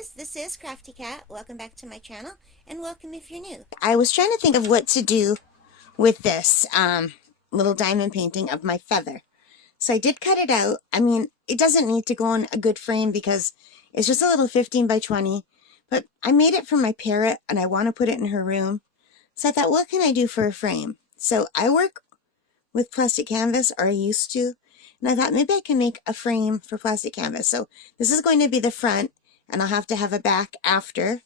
guys, this is Crafty Cat. Welcome back to my channel, and welcome if you're new. I was trying to think of what to do with this little diamond painting of my feather. So I did cut it out. I mean, it doesn't need to go in a good frame because it's just a little 15 by 20, but I made it for my parrot and I want to put it in her room. So I thought, what can I do for a frame? So I work with plastic canvas, or I used to, and I thought maybe I can make a frame for plastic canvas. So this is going to be the front, and I'll have to have a back after,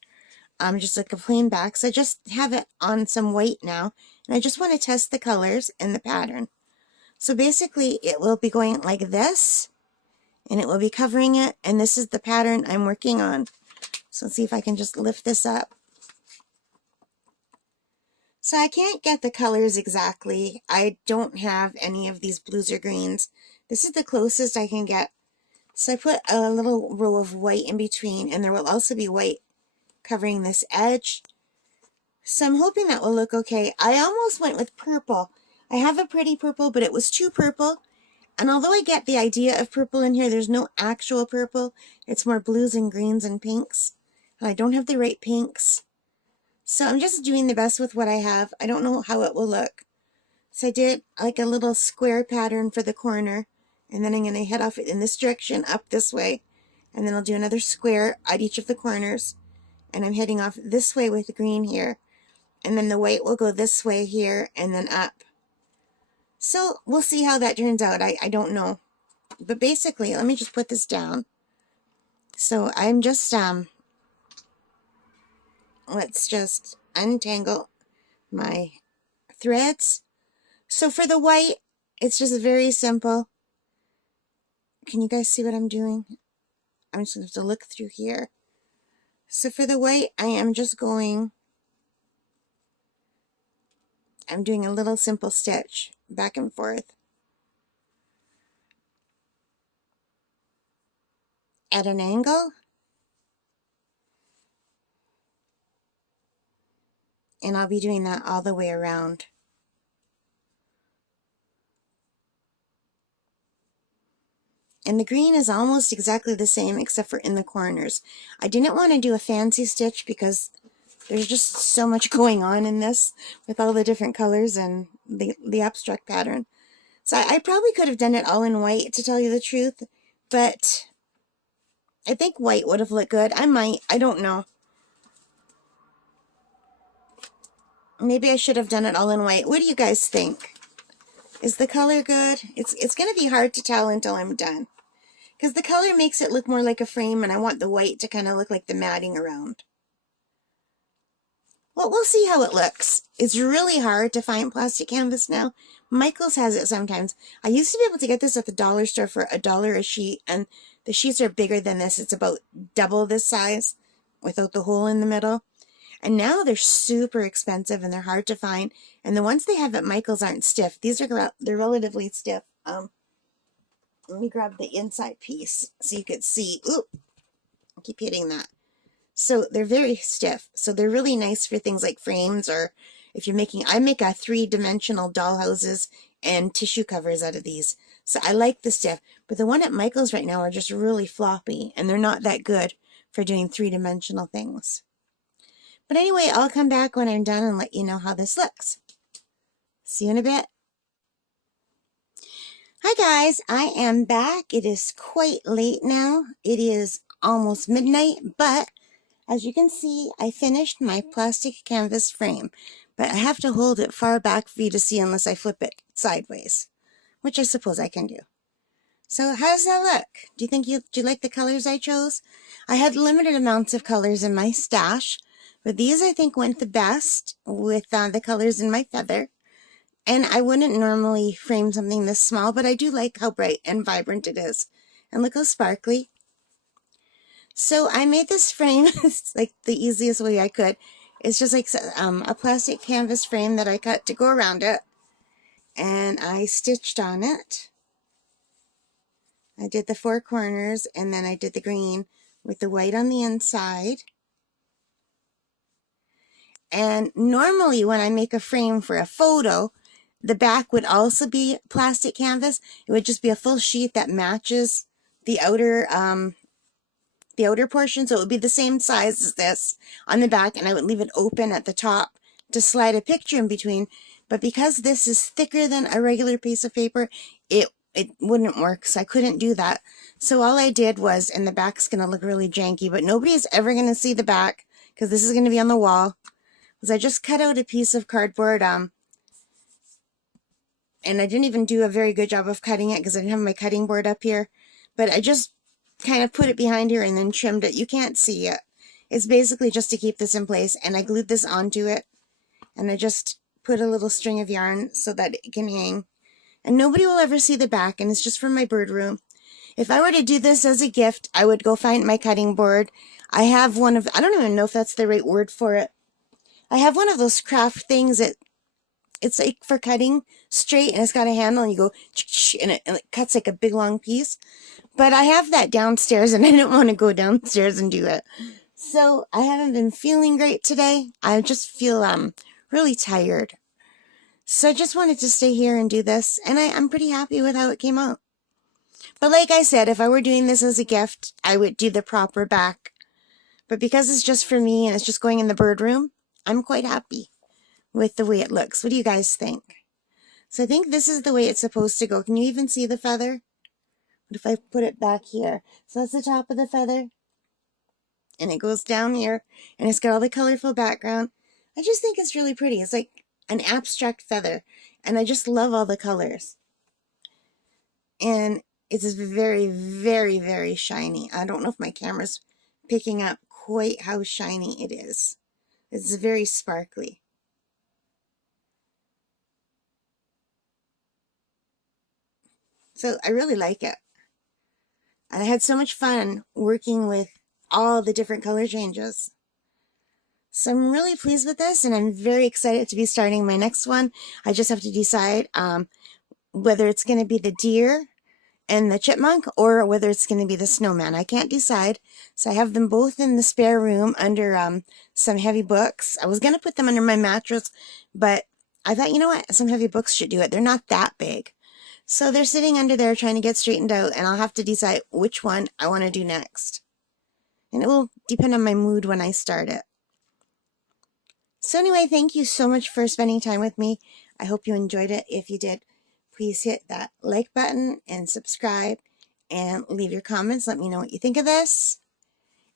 just like a plain back. So I just have it on some white now, and I just want to test the colors and the pattern. So basically it will be going like this, and it will be covering it, and this is the pattern I'm working on. So let's see if I can just lift this up. So I can't get the colors exactly. I don't have any of these blues or greens. This is the closest I can get. So I put a little row of white in between, and there will also be white covering this edge. So I'm hoping that will look okay. I almost went with purple. I have a pretty purple, but it was too purple. And although I get the idea of purple in here, there's no actual purple. It's more blues and greens and pinks. And I don't have the right pinks. So I'm just doing the best with what I have. I don't know how it will look. So I did like a little square pattern for the corner, and then I'm going to head off in this direction up this way, and then I'll do another square at each of the corners, and I'm heading off this way with the green here, and then the white will go this way here and then up. So we'll see how that turns out. I don't know. But basically, let me just put this down. So I'm just let's just untangle my threads. So for the white, it's just very simple. Can you guys see what I'm doing? I'm just going to have to look through here. So for the white, I'm doing a little simple stitch back and forth at an angle. And I'll be doing that all the way around. And the green is almost exactly the same except for in the corners. I didn't want to do a fancy stitch because there's just so much going on in this with all the different colors and the abstract pattern. So I probably could have done it all in white, to tell you the truth, but I think white would have looked good. I might. I don't know. Maybe I should have done it all in white. What do you guys think? Is the color good? It's going to be hard to tell until I'm done, because the color makes it look more like a frame, and I want the white to kind of look like the matting around. Well, we'll see how it looks. It's really hard to find plastic canvas now. Michaels has it sometimes. I used to be able to get this at the dollar store for $1 a sheet, and the sheets are bigger than this. It's about double this size without the hole in the middle. And now they're super expensive and they're hard to find. And the ones they have at Michaels aren't stiff. These are they're relatively stiff. Let me grab the inside piece so you could see. Ooh, I keep hitting that. So they're very stiff. So they're really nice for things like frames, or if you're making, I make a 3-dimensional dollhouses and tissue covers out of these. So I like the stiff. But the one at Michaels right now are just really floppy, and they're not that good for doing 3-dimensional things. But anyway, I'll come back when I'm done and let you know how this looks. See you in a bit. Hi guys, I am back. It is quite late now. It is almost midnight, but as you can see, I finished my plastic canvas frame, but I have to hold it far back for you to see unless I flip it sideways, which I suppose I can do. So how does that look? Do you think do you like the colors I chose? I had limited amounts of colors in my stash, but these I think went the best with the colors in my feather. And I wouldn't normally frame something this small, but I do like how bright and vibrant it is. And look how sparkly. So I made this frame, it's like the easiest way I could. It's just like a plastic canvas frame that I cut to go around it. And I stitched on it. I did the 4 corners, and then I did the green with the white on the inside. And normally when I make a frame for a photo, the back would also be plastic canvas. It would just be a full sheet that matches the outer the outer portion, so it would be the same size as this on the back, and I would leave it open at the top to slide a picture in between. But because this is thicker than a regular piece of paper, it wouldn't work, so I couldn't do that. So all I did was, and the back's going to look really janky, but nobody's ever going to see the back because this is going to be on the wall, was I just cut out a piece of cardboard, and I didn't even do a very good job of cutting it because I didn't have my cutting board up here, but I just kind of put it behind here and then trimmed it. You can't see it. It's basically just to keep this in place, and I glued this onto it, and I just put a little string of yarn so that it can hang. And nobody will ever see the back, and it's just from my bird room. If I were to do this as a gift, I would go find my cutting board. I have one of, I don't even know if that's the right word for it. I have one of those craft things that it's like for cutting straight, and it's got a handle, and you go, and it cuts like a big long piece. But I have that downstairs, and I don't want to go downstairs and do it. So I haven't been feeling great today. I just feel really tired. So I just wanted to stay here and do this, and I'm pretty happy with how it came out. But like I said, if I were doing this as a gift, I would do the proper back. But because it's just for me and it's just going in the bird room, I'm quite happy with the way it looks. What do you guys think? So I think this is the way it's supposed to go. Can you even see the feather? What if I put it back here? So that's the top of the feather. And it goes down here, and it's got all the colorful background. I just think it's really pretty. It's like an abstract feather, and I just love all the colors. And it's very, very, very shiny. I don't know if my camera's picking up quite how shiny it is. It's very sparkly. So I really like it. And I had so much fun working with all the different color changes. So I'm really pleased with this, and I'm very excited to be starting my next one. I just have to decide whether it's going to be the deer and the chipmunk or whether it's going to be the snowman. I can't decide. So I have them both in the spare room under some heavy books. I was going to put them under my mattress, but I thought, you know what? Some heavy books should do it. They're not that big. So they're sitting under there trying to get straightened out, and I'll have to decide which one I want to do next. And it will depend on my mood when I start it. So anyway, thank you so much for spending time with me. I hope you enjoyed it. If you did, please hit that like button and subscribe and leave your comments. Let me know what you think of this.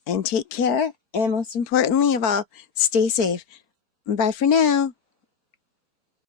And take care. And most importantly of all, stay safe. Bye for now.